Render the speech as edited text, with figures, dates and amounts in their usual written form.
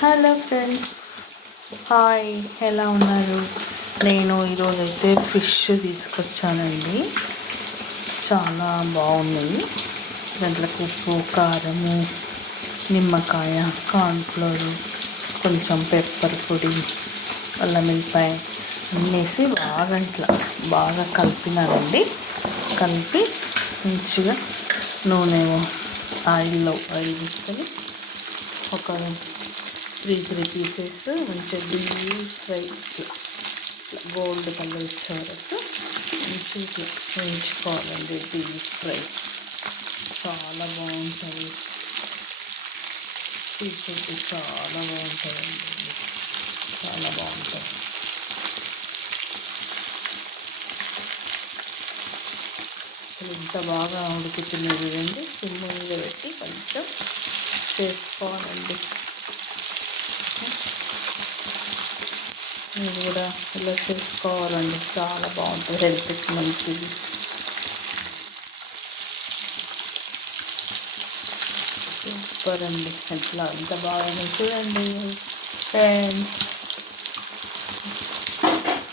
Hello friends, hi. ఎలా ఉన్నారు? నేను ఈరోజైతే ఫిష్ తీసుకొచ్చానండి. చాలా బాగున్నాయి. దాంట్లోకి ఉప్పు, కారము, నిమ్మకాయ, కార్న్ఫ్లోరు, కొంచెం పెప్పర్ పొడి, అల్లం వెల్లిపాయ అన్నేసి బాగా కలిపినారండి. కలిపి మంచిగా నూనె ఆయిల్ తీసుకొని ఒక త్రీ పీసెస్ మంచిగా డీప్ ఫ్రై గోల్డ్ కలర్ వచ్చే వరకు మంచిగా వేయించుకోవాలండి. డీప్ ఫ్రై చాలా బాగుంటుంది. సీ ఫుడ్ చాలా బాగుంటుందండి, చాలా బాగుంటుంది. అసలు ఇంత బాగా ఉడుకుతున్నది అండి. సిమ్ మీద పెట్టి కొంచెం చేసుకోవాలండి. మీరు కూడా ఇలా చేసుకోవాలండి, చాలా బాగుంటుంది, హెల్త్కి మంచిది. సూపర్ అండి. ఎంత బాగా చూడండి ఫ్రెండ్స్.